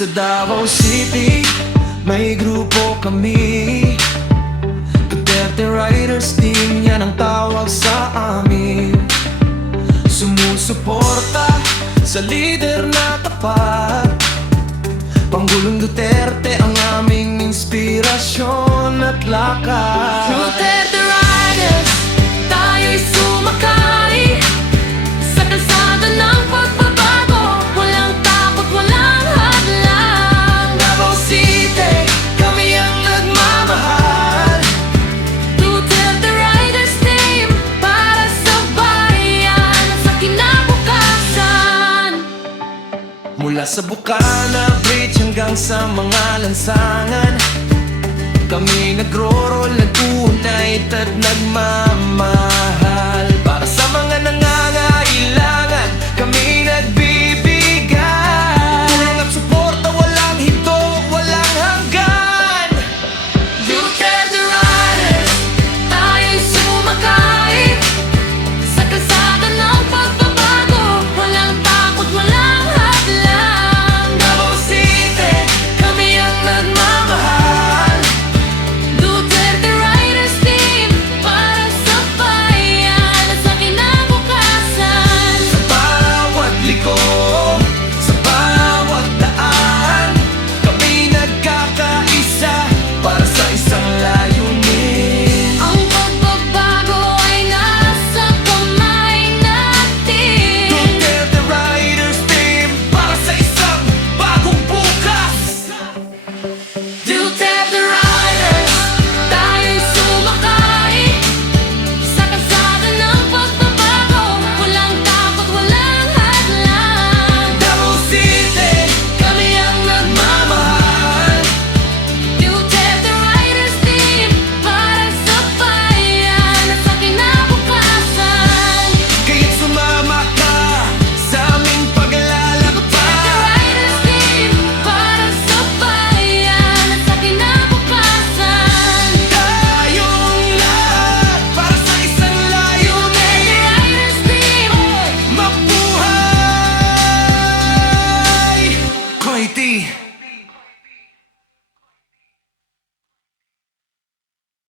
Sa Davao City, may grupo kami, Duterte Riders Team, yan ang tawag sa amin. Sumusuporta sa leader na tapat, Pangulong Duterte ang aming inspirasyon at lakas. Duterte Riders, tayo'y sumakay sa kalsada ng pagbabago. Walang takot, walang hadlang. Davao City, kami ang nagmamahal. Duterte Riders Team, para sa bayan, sa kinabukasan. Mula sa Bukana Bridge hanggang sa mga lansangan, kami nagro-roll, nag-unite at nagmamahal.